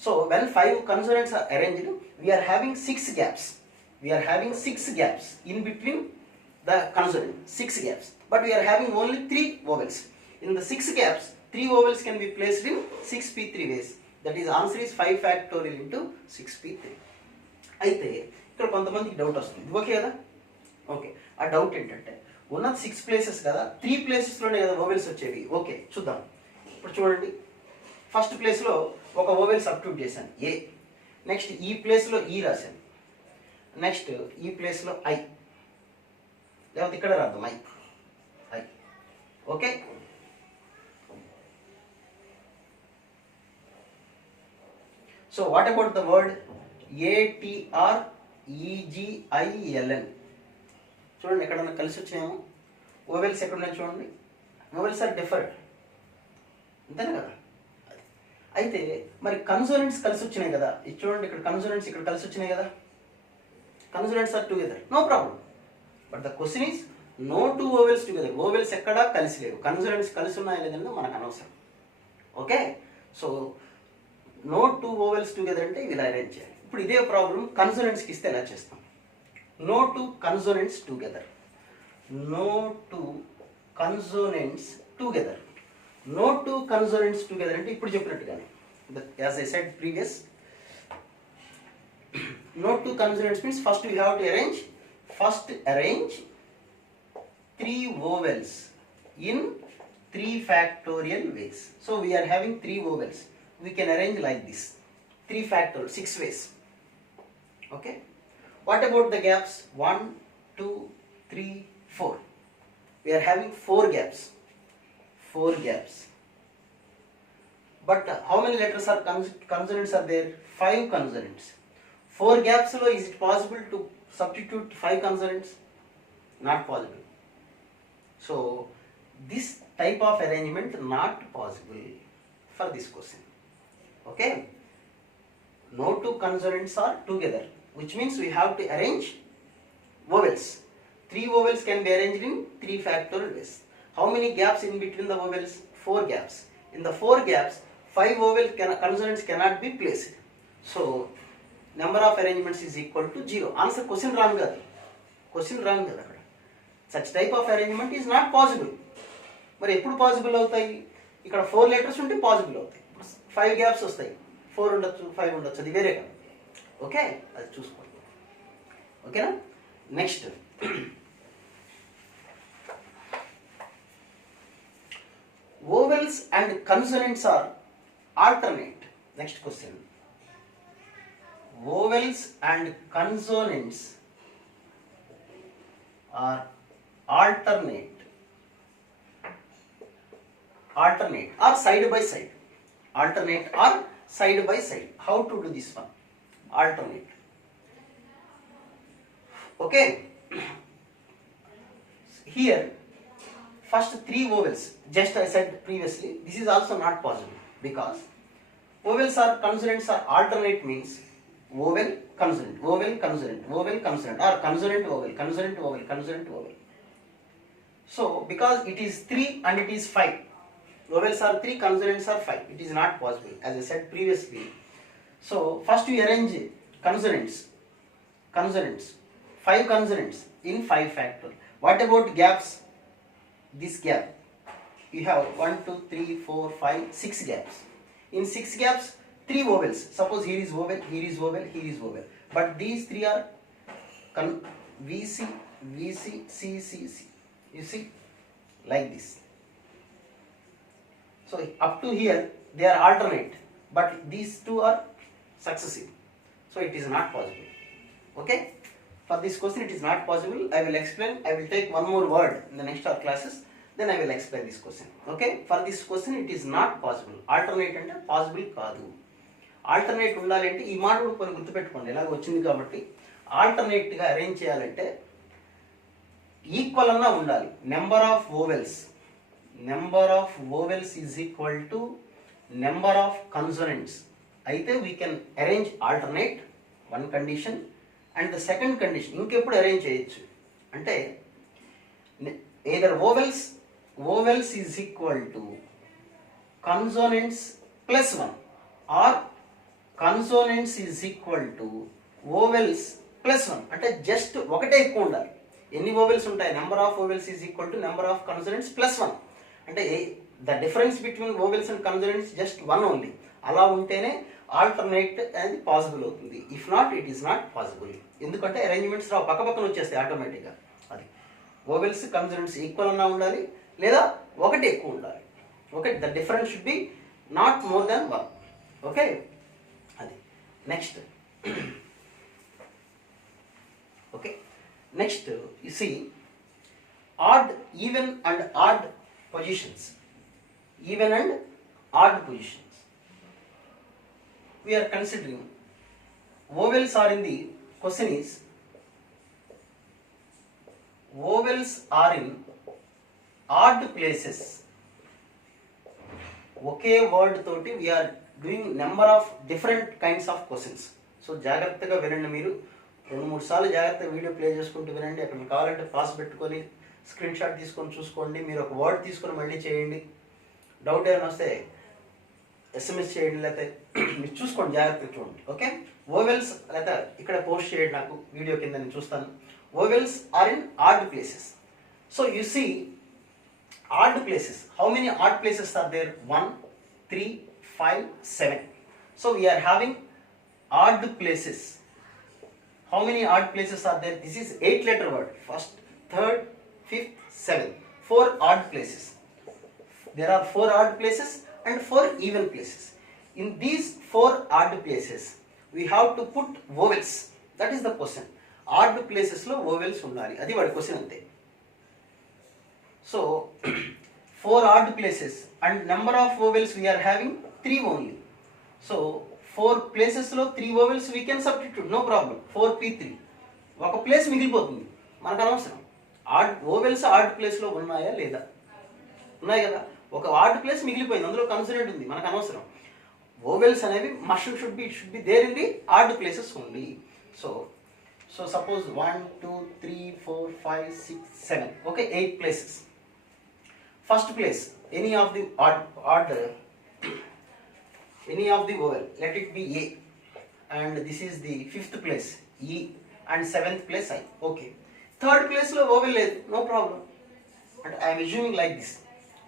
So when 5 consonants are arranged, we are having 6 gaps. In between the consonant. 6 gaps. But we are having only 3 vowels. In the 6 gaps, 3 vowels can be placed in 6p3 ways. That is, answer is 5 factorial into 6p3. అయితే ఇక్కడ కొంతమందికి doubt వస్తుంది. Okay కదా? Okay, ఆ doubt ఏంటంటే ఉన్నది 6 places కదా, 3 ప్లేసెస్లోనే కదా వోవెల్స్ వచ్చేవి. ఓకే, చూద్దాం. ఇప్పుడు చూడండి, ఫస్ట్ ప్లేస్లో ఒక వోవెల్ సబ్స్టిట్యూట్ చేశాను, ఏ. నెక్స్ట్ ఈ ప్లేస్లో ఈ రాశాను. నెక్స్ట్ ఈ ప్లేస్లో ఐ, లేకపోతే ఇక్కడ రాద్దాం I. Okay, so what about the word ATREGILN? చూడండి, ఎక్కడన్నా కలిసి వచ్చాయేమో. వోవెల్స్ ఎక్కడున్నాయి చూడండి. వోవెల్స్ ఆర్ డిఫరెంట్, అంతేనా కదా? అయితే మరి కన్సోనెంట్స్ కలిసి వచ్చినాయి కదా. ఇది చూడండి, ఇక్కడ కన్సోనెంట్స్ ఇక్కడ కలిసి వచ్చినాయి కదా. Consonants are together, no problem. But the question is no two vowels together. Vowels ఎక్కడా కలిసి లేవు. కన్సోనెంట్స్ కలిసి ఉన్నాయా లేదంటే మనకు అనవసరం. Okay, so no two vowels together అంటే ఇలా అరేంజ్ చేయాలి. ఇప్పుడు ఇదే ప్రాబ్లం కన్సోనెంట్స్కి ఇస్తే ఎలా చేస్తాం? No two consonants together. No two consonants together. No two consonants together అంటే ఇప్పుడు చెప్పినట్టుగానే, as I said previous, no two consonants means first we have to arrange 3 vowels in 3 factorial ways. So we are having 3 vowels. We can arrange like this, 3 factorial, 6 ways. Okay, what about the gaps? 1 2 3 4. We are having 4 gaps. But how many letters are consonants are there? 5 consonants. 4 gaps lo, is it possible to substitute 5 consonants? Not possible. So this type of arrangement not possible for this question. Okay, no two consonants are together, which means we have to arrange vowels. 3 vowels can be arranged in 3 factorial ways. How many gaps in between the vowels? 4 gaps. In the 4 gaps, 5 vowel consonants cannot be placed. So number of arrangements is equal to 0. Answer question wrong kada. అక్కడ. Such type of arrangement is not possible. మరి ఎప్పుడు possible అవుతాయి? ఇక్కడ 4 letters ఉంటే possible అవుతాయి. 5 gaps వస్తాయి, 4 ఉండొచ్చు, 5 ఉండొచ్చు, అది వేరే కదా. ఓకే, అది చూసుకోండి. ఓకేనా? Next vowels and consonants are alternate. Next question. Vowels and consonants are alternate or side by side. Alternate or side by side. How to do this one? Alternate. Okay. Here first three vowels, just I said previously, this is also not possible because vowels or consonants are alternate means vowel consonant, vowel consonant, vowel consonant, or consonant vowel, consonant vowel, consonant vowel. So because it is 3 and it is 5, vowels are 3, consonants are 5, it is not possible as I said previously. So first we arrange consonants, 5 consonants in 5 factor. What about gaps? This gap, you have 1, 2, 3, 4, 5, 6 gaps. In 6 gaps, 3 vowels. Suppose here is vowel, here is vowel, here is vowel. But these 3 are VC, VC, C, C, C. You see, like this. So up to here, they are alternate, but these 2 are successive. So it is not possible. Okay. For this question, it is not possible. I will explain. I will take one more word in the next hour classes. Then I will explain this question. Okay. For this question, it is not possible. Alternate ante possible kaadu. Alternate undali ante ee మాట కూడా కొన్ని గుర్తుపెట్టుకోండి. ఇలాగ వచ్చింది కాబట్టి alternate గా arrange చేయాలంటే equal అన్న ఉండాలి. Number of vowels is equal to number of consonants. అయితే we can arrange alternate, one condition. And the second condition, ఇంకెప్పుడు అరేంజ్ చేయొచ్చు అంటే either vowels is equal to consonants plus 1 or consonants is equal to vowels plus 1. అంటే just ఒకటే ఎక్కువ ఉండాలి. ఎన్ని vowels ఉంటాయి? Number of vowels is equal to number of consonants plus 1. అంటే the difference between vowels and consonants just 1 only. అలా ఉంటేనే alternate అనేది పాసిబుల్ అవుతుంది. If not it is not possible. ఎందుకంటే అరేంజ్మెంట్స్ రావు, పక్క పక్కన వచ్చేస్తాయి ఆటోమేటిక్గా. అది వోవెల్స్ కన్సనెంట్స్ ఈక్వల్ అన్నా ఉండాలి లేదా ఒకటి ఎక్కువ ఉండాలి. Okay, the difference should be not more than 1. Okay, అది next. Okay, next you see odd, even and odd positions. Even and odd positions we are considering. Vowels are in the question is vowels are in odd places. Okay word తోటి we are doing number of different kinds of questions. So జాగ్రత్తగా వినండి. మీరు 2-3 సార్లు జాగ్రత్తగా video play చేసుకుంటూ వినండి. అక్కడ మీకు కావాలంటే పాస్ పెట్టుకొని స్క్రీన్ షాట్ తీసుకొని చూసుకోండి. మీరు ఒక వర్డ్ తీసుకొని మళ్ళీ చేయండి. డౌట్ ఏమైనా వస్తే SMS చేయండి, లేకపోతే మీరు చూసుకోండి, జాగ్రత్తగా చూడండి. ఓకే, వోవెల్స్ లేదా ఇక్కడ పోస్ట్ చేయండి నాకు వీడియో కింద, నేను చూస్తాను. Vowels are in odd places. So you see odd places. How many odd places are there? 1, 3, 5, 7. So we are having odd places. How many odd places are there? This is 8 letter word. First, third, fifth, 7. 4 odd places. There are 4 odd places and 4 even places. In these 4 odd places, we have to put vowels. That is the question. Odd places lo vowels undali. Adi vaadi question ante. So 4 odd places and number of vowels we are having 3 only. So 4 places lo 3 vowels we can substitute, no problem. 4p3. ఒక place మిగిలిపోతుంది, మనకు అనవసరం. Add vowels add place లో ఉన్నాయా లేదా? ఉన్నాయి కదా. ఒక ఆడ్ ప్లేస్ మిగిలిపోయింది, అందులో కన్సనెంట్ ఉంది, మనకు అనవసరం. వోవెల్స్ అనేవి should be there in the odd places only. So suppose 1, 2, 3, 4, 5, 6, 7. Okay, 8 places. First place any of the odd any of the vowel, let it be A, and this is the 5th place E, and 7th place I. Okay, 3rd place lo vowel లేదు, no problem. And I am assuming like this.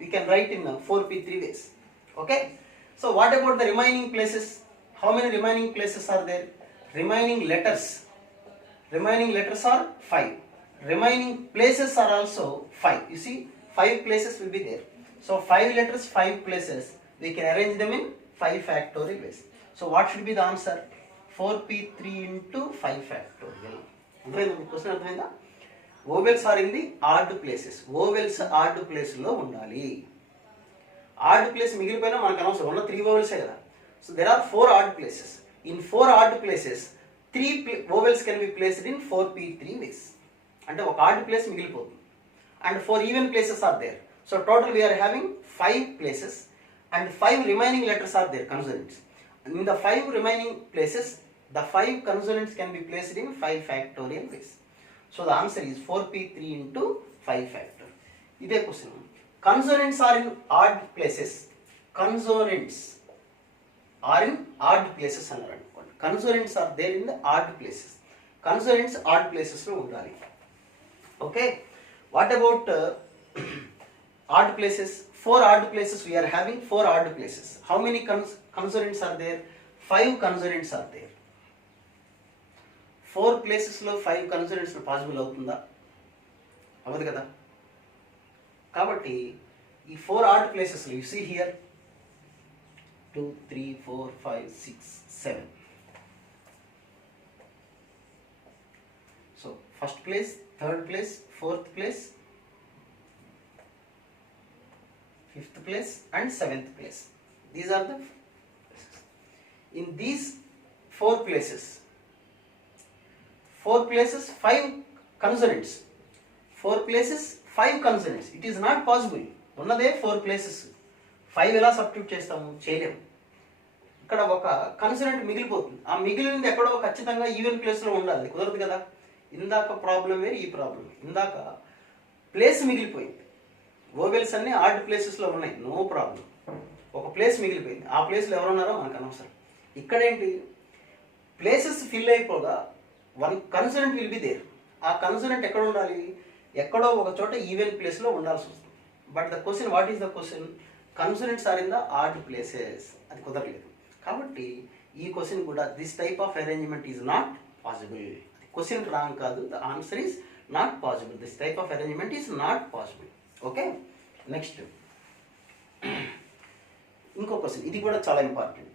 We can write in 4p3 ways. Okay, so what about the remaining places? How many remaining places are there? Remaining letters are 5. Remaining places are also 5. You see, 5 places will be there. So 5 letters, 5 places. We can arrange them in 5 factorial ways. So what should be the answer? 4p3 into 5 factorial. Question అర్థమైందా? Vowels are in the odd places. Vowels odd place లో ఉండాలి. Odd place మిగిలిపోయినా మనకు అనవసరం, ఉన్న 3 vowels కదా. So there are 4 odd places. In 4 odd places, 3 vowels can be placed in 4p3 ways. అంటే ఒక odd place మిగిలిపోతుంది. And 4 even places are there. So total we are having 5 places and 5 remaining letters are there, consonants. In the 5 remaining places, the 5 consonants can be placed in 5 factorial ways. So the answer is 4p3 into 5 factor. This question. Consonants are in odd places. Consonants are in odd places. Consonants are there in the odd places. Consonants odd places lo undali. Okay. What about odd places? 4 odd places we are having. 4 odd places. How many consonants are there? 5 consonants are there. 4 places లో 5 consonants possible అవుతుందా? అవ్వదు కదా. కాబట్టి ఈ 4 odd places you see here 2 3 4 5 6 7. So first place, third place, fourth place, fifth place and seventh place. These are the places. In these 4 places, 4 places 5 consonants. 4 places 5 consonants. It is not possible. ఉన్నదే 4 places. 5 ఎలా substitute చేస్తాము? చేయలేము. ఇక్కడ ఒక consonant మిగిలిపోతుంది. ఆ మిగిలినది ఎక్కడో ఖచ్చితంగా ఈవెన్ ప్లేస్లో ఉండాలి. కుదరదు కదా. ఇందాక ప్రాబ్లం వేరు, ఈ ప్రాబ్లం. ఇందాక ప్లేస్ మిగిలిపోయింది. వోవెల్స్ అన్ని ఆడ్ ప్లేసెస్లో ఉన్నాయి, నో ప్రాబ్లం. ఒక ప్లేస్ మిగిలిపోయింది. ఆ ప్లేస్లో ఎవరు ఉన్నారో మనకు అనవసరం. ఇక్కడేంటి, ప్లేసెస్ ఫిల్ అయిపోగా one consonant will be there. ఆ కన్సోనెంట్ ఎక్కడ ఉండాలి? ఎక్కడో ఒక చోట ఈవెన్ ప్లేస్లో ఉండాల్సి వస్తుంది. But the question, what is the question? Consonants are in the odd places. అది కుదరలేదు. కాబట్టి ఈ క్వశ్చన్ కూడా this type of arrangement is not possible. Question wrong కాదు, the answer is not possible. This type of arrangement is not possible. Okay, next ఇంకో question, ఇది కూడా చాలా important.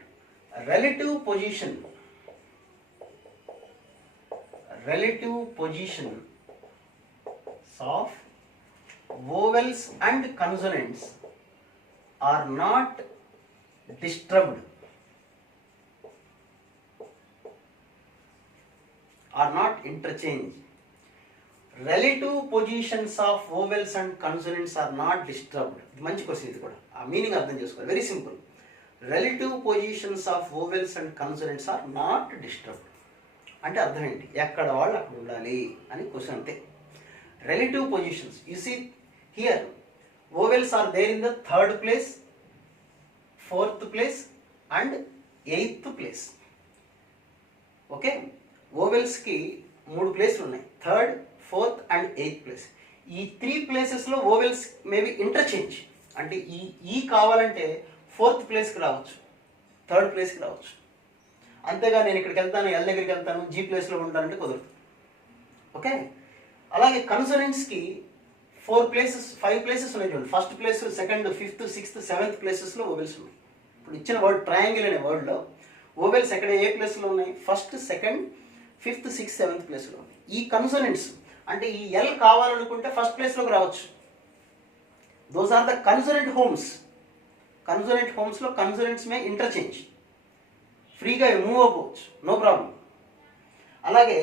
Relative position of vowels and consonants are not disturbed, are not interchanged. Relative positions of vowels and consonants are not disturbed. ఇది మంచి question. ఇది కూడా ఆ meaning అర్థం చేసుకోవాలి. Very simple. Relative positions of vowels and consonants are not disturbed. అంటే అర్థం ఏంటి? ఎక్కడ వాళ్ళు అక్కడ ఉండాలి అని క్వశ్చన్ అంతే. Relative positions. You see here, vowels are there in the 3rd place, 4th place and 8th place. Okay, vowels ki 3 places ఉన్నాయి, 3rd, 4th and 8th place. ఈ 3 places లో vowels may be interchange. అంటే ఈ కావాలంటే 4th place కి రావచ్చు, 3rd place కి రావచ్చు. అంతేగా నేను ఇక్కడికి వెళ్తాను, ఎల్ దగ్గరికి వెళ్తాను, జీ ప్లేస్లో ఉంటానంటే కుదరదు. ఓకే, అలాగే కన్సోనెంట్స్కి 4 ప్లేసెస్, 5 ప్లేసెస్ ఉన్నాయి చూడండి. First place, second, 5th, 6th, 7th ప్లేసెస్లో ఓవెల్స్ ఉన్నాయి. ఇప్పుడు ఇచ్చిన వర్డ్ ట్రయాంగిల్ అనే వర్డ్లో ఓవెల్స్ ఎక్కడ ఏ ప్లేస్లో ఉన్నాయి? First, second, 5th, 6th, 7th ప్లేస్లో ఉన్నాయి. ఈ కన్సోనెంట్స్ అంటే ఈ ఎల్ కావాలనుకుంటే ఫస్ట్ ప్లేస్లోకి రావచ్చు. Those are the consonant homes. Consonant హోమ్స్లో కన్సోనెంట్స్ మే ఇంటర్చేంజ్, ఫ్రీగా మూవ్ అవ్వచ్చు, నో ప్రాబ్లం. అలాగే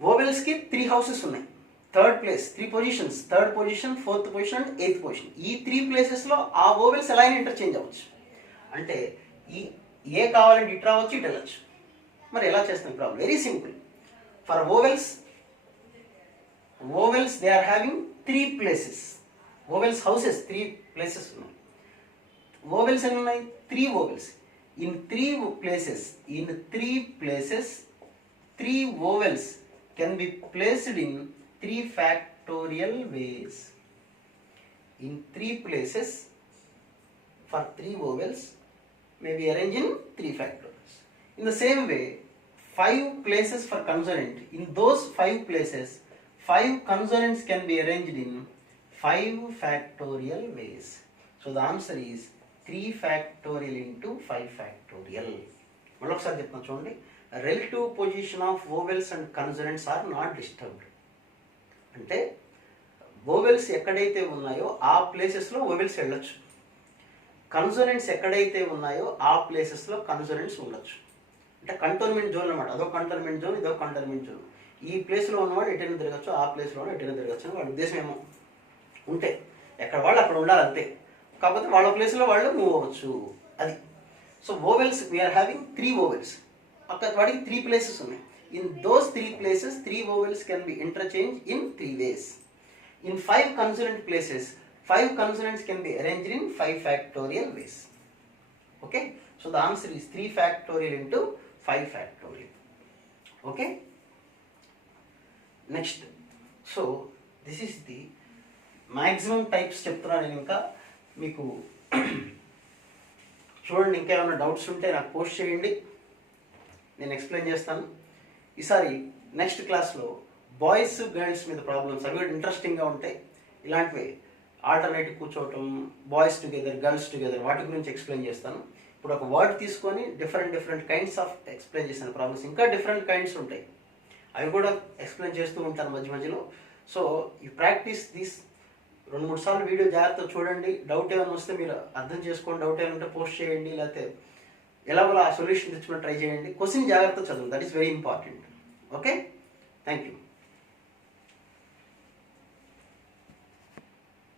వోవెల్స్కి 3 హౌసెస్ ఉన్నాయి. 3rd place, 3 positions, 3rd position, 4th position and 8th position. ఈ 3 ప్లేసెస్లో ఆ వోవెల్స్ ఎలా అయినా ఇంటర్చేంజ్ అవ్వచ్చు. అంటే ఈ ఏ కావాలంటే ఇటు రావచ్చు, ఇటు వెళ్ళచ్చు. మరి ఎలా చేస్తాం problem? Very simple. For vowels they are having 3 places. Vowels houses 3 places ఉన్నాయి. వోవెల్స్ ఎన్ని ఉన్నాయి? 3 vowels. In 3 places, 3 vowels can be placed in 3 factorial ways. In 3 places, for 3 vowels may be arranged in 3 factorials. In the same way, 5 places for consonant. In those 5 places, 5 consonants can be arranged in 5 factorial ways. So the answer is 3 factorial into 5 factorial. మళ్ళొకసారి చెప్తాను చూడండి. Relative position of vowels and consonants are not disturbed. అంటే vowels ఎక్కడైతే ఉన్నాయో ఆ ప్లేసెస్లో vowels వెళ్ళొచ్చు, consonants ఎక్కడైతే ఉన్నాయో ఆ ప్లేసెస్లో కన్సోనెంట్స్ ఉండొచ్చు. అంటే కంటోన్మెంట్ జోన్ అనమాట. అదో కంటోన్మెంట్ జోన్, ఇదో కంటోన్మెంట్ జోన్. ఈ ప్లేస్లో ఉన్నవాడు ఎటైనా తిరగచ్చు, ఆ ప్లేస్లో ఎటైనా తిరగచ్చు అని వాడి ఉద్దేశం ఏమో. ఉంటే ఎక్కడ వాళ్ళు అక్కడ ఉండాలి అంతే. కాకపోతే వాళ్ళ ప్లేస్లో వాళ్ళు మూవ్ అవ్వచ్చు అది. So vowels we are having 3 vowels. అక్కడ వాడికి 3 ప్లేసెస్ ఉన్నాయి. In those 3 places 3 vowels can be interchange in 3 ways. In 5 consonant places, 5 consonants can be arranged in 5 factorial ways. Okay, so the answer is 3 factorial into 5 factorial. Okay, next, so this is the maximum types చెప్తున్నా నేను. ఇంకా మీకు చూడండి, ఇంకా ఏమైనా doubts ఉంటే నాకు post చేయండి, నేను ఎక్స్ప్లెయిన్ చేస్తాను. ఈసారి నెక్స్ట్ క్లాస్లో బాయ్స్ గర్ల్స్ మీద ప్రాబ్లమ్స్ అవి కూడా ఇంట్రెస్టింగ్గా ఉంటాయి. ఇలాంటివి ఆల్టర్నేటివ్ కూర్చోవటం, బాయ్స్ టుగెదర్ గర్ల్స్ టుగెదర్, వాటి గురించి ఎక్స్ప్లెయిన్ చేస్తాను. ఇప్పుడు ఒక వర్డ్ తీసుకొని డిఫరెంట్ కైండ్స్ ఆఫ్ ఎక్స్ప్లెయిన్ చేస్తాను ప్రాబ్లమ్స్. ఇంకా డిఫరెంట్ కైండ్స్ ఉంటాయి, అవి కూడా ఎక్స్ప్లెయిన్ చేస్తూ ఉంటాను మధ్య మధ్యలో. సో ఈ ప్రాక్టీస్ దిస్ 2-3 సార్లు వీడియో జాగ్రత్తగా చూడండి. డౌట్ ఏమైనా వస్తే మీరు అర్థం చేసుకోండి, డౌట్ ఏమైనా ఉంటే పోస్ట్ చేయండి, లేకపోతే ఎలాగోలా ఆ సొల్యూషన్ తెచ్చుకొని ట్రై చేయండి. క్వశ్చన్ జాగ్రత్తగా చదవండి, that is very important. Okay, thank you.